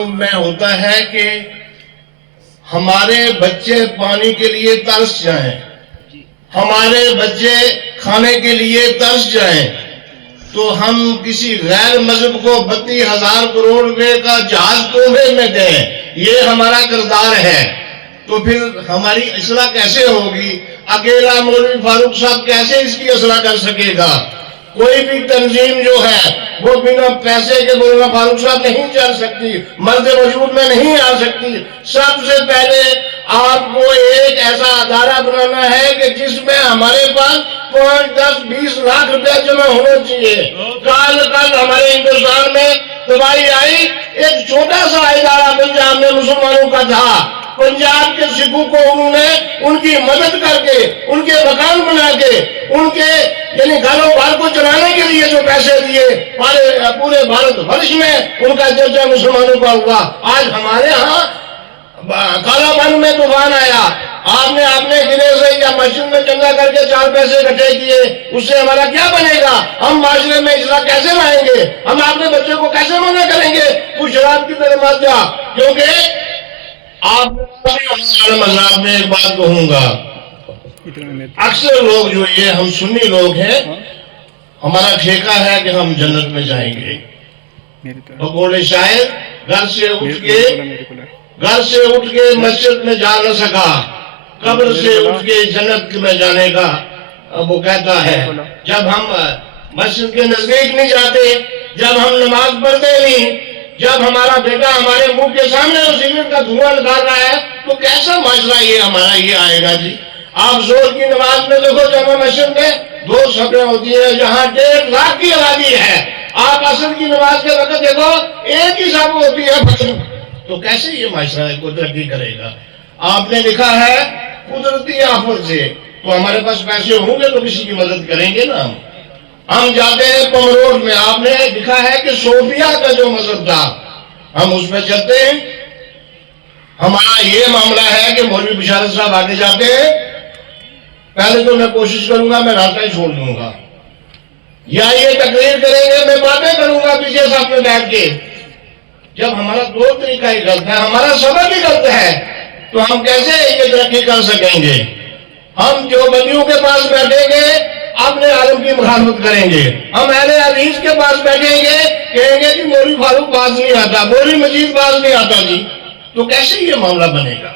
میں ہوتا ہے کہ ہمارے بچے پانی کے لیے ترس جائیں، ہمارے بچے کھانے کے لیے ترس جائیں، تو ہم کسی غیر مذہب کو 32,000 کروڑ روپے کا جہاز تحفے میں دیں، یہ ہمارا کردار ہے۔ تو پھر ہماری اصلاح کیسے ہوگی؟ اکیلا مولوی فاروق صاحب کیسے اس کی اصلاح کر سکے گا؟ کوئی بھی تنظیم جو ہے وہ بنا پیسے کے مولانا فاروق صاحب نہیں چل سکتی، مرد وجود میں نہیں آ سکتی۔ سب سے پہلے آپ کو ایک ایسا ادارہ بنانا ہے کہ جس میں ہمارے پاس 5, 10, 20 لاکھ روپے جمع ہونا چاہیے۔ کل ہمارے ہندوستان میں تباہی آئی، ایک چھوٹا سا ادارہ پنجاب میں مسلمانوں کا تھا۔ پنجاب کے سکھوں کو انہوں نے ان کی مدد کر کے، ان کے مکان بنا کے، ان کے یعنی گھروں بار کو چلانے کے لیے جو پیسے دیے، پورے بھارت ورش میں ان کا چرچا مسلمانوں کا ہوا۔ آج ہمارے ہاں کالا بن میں طوفان آیا، آپ نے اپنے گرے سے یا مسجد میں چندہ کر کے 4 پیسے اکٹھے کیے، اس سے ہمارا کیا بنے گا؟ ہم معاشرے میں اصلاح کیسے لائیں گے؟ ہم اپنے بچے کو کیسے منع کریں گے تو شراب کی طرف مت جا؟ کیونکہ آپ مذہب میں ایک بات کہوں گا، اکثر لوگ جو یہ ہم سنی لوگ ہیں، ہمارا ٹھیکہ ہے کہ ہم جنت میں جائیں گے۔ بقول شاعر گھر سے اٹھ کے مسجد میں جا نہ سکا، قبر سے اٹھ کے جنت میں جانے کا وہ کہتا ہے۔ جب ہم مسجد کے نزدیک نہیں جاتے، جب ہم نماز پڑھتے نہیں، جب ہمارا بیٹا ہمارے منہ کے سامنے سگریٹ کا دھواں نکال رہا ہے، تو کیسا معاشرہ یہ ہمارا یہ آئے گا جی؟ آپ زور کی نماز میں دیکھو، جامع مسجد میں 2 صفیں ہوتی ہیں، جہاں 1.5 لاکھ کی آبادی ہے۔ آپ عصر کی نماز کے وقت دیکھو، ایک ہی صف ہوتی ہے، تو کیسے یہ معاشرہ کو ترقی کرے گا؟ آپ نے لکھا ہے قدرتی آفت سے، تو ہمارے پاس پیسے ہوں گے تو کسی کی مدد کریں گے نا۔ ہم جاتے ہیں پمروڈ میں، آپ نے لکھا ہے کہ صوفیہ کا جو مذہب تھا ہم اس پہ چلتے ہیں۔ ہمارا یہ معاملہ ہے کہ مولوی بشارت صاحب آگے جاتے ہیں، پہلے تو میں کوشش کروں گا میں راستہ ہی چھوڑ دوں گا، یا یہ تقریر کریں گے میں باتیں کروں گا پیچھے صاحب میں بیٹھ کے۔ جب ہمارا دو طریقہ ہی غلط ہے، ہمارا سبب ہی غلط ہے، تو ہم کیسے یہ ترقی کر سکیں گے؟ ہم جو بندیوں کے پاس بیٹھیں گے اپنے عالم کی مخالفت کریں گے، ہم اہل حدیث کے پاس بیٹھیں گے کہیں گے کہ مولوی فاروق باز نہیں آتا، مولوی مجید باز نہیں آتا جی، تو کیسے یہ معاملہ بنے گا؟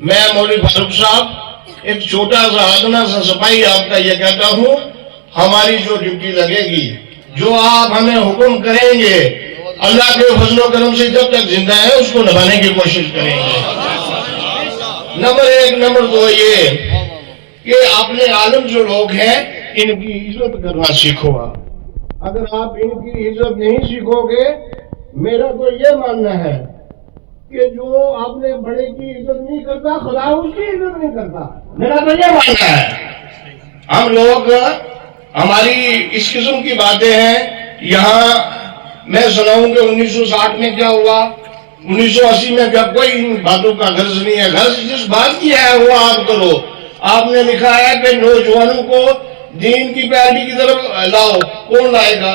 میں مولوی فاروق صاحب ایک چھوٹا سا ادنا سا سپاہی آپ کا یہ کہتا ہوں، ہماری جو ڈیوٹی لگے گی، جو آپ ہمیں حکم کریں گے، اللہ کے فضل و کرم سے جب تک زندہ ہے اس کو نبھانے کی کوشش کریں گے۔ نمبر 1، نمبر 2 یہ کہ اپنے عالم جو لوگ ہیں ان کی عزت کرنا سیکھو۔ اگر آپ ان کی عزت نہیں سیکھو گے، میرا تو یہ ماننا ہے کہ جو اپنے بڑے کی عزت نہیں کرتا، خدا اس کی عزت نہیں کرتا، میرا تو یہ ماننا ہے۔ ہم لوگ ہماری اس قسم کی باتیں ہیں، یہاں میں سناؤں کہ 1960 میں کیا ہوا، 1980 میں کیا، کوئی ان باتوں کا غرض نہیں ہے۔ غرض جس بات کی ہے وہ آپ کرو۔ آپ نے لکھا ہے کہ نوجوانوں کو دین کی پیروی کی طرف لاؤ، کون لائے گا؟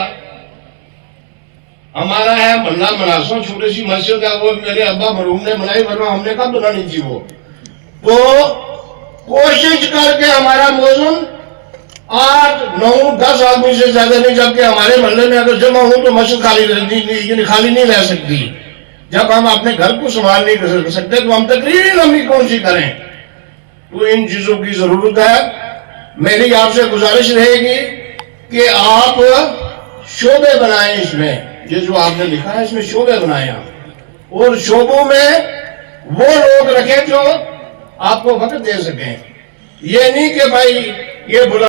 ہمارا ہے محلہ مناسب، چھوٹی سی مسجد ہے، وہ میرے ابا مرحوم نے بنائی، ورنہ ہم نے کب بنانی تھی وہ۔ تو کوشش کر کے ہمارا موزن 8, 9, 10 آدمی سے زیادہ نہیں، جبکہ ہمارے محلے میں اگر جمع ہوں تو مسجد خالی نہیں رہ سکتی۔ جب ہم اپنے گھر کو سنبھال نہیں کر سکتے تو ہم تقریر لمبی کون سی کریں؟ تو ان چیزوں کی ضرورت ہے۔ میری آپ سے گزارش رہے گی کہ آپ شعبے بنائیں، اس میں یہ جو آپ نے لکھا ہے اس میں شعبے بنائیں، اور شعبوں میں وہ لوگ رکھیں جو آپ کو وقت دے سکیں۔ یہ نہیں کہ بھائی یہ بلا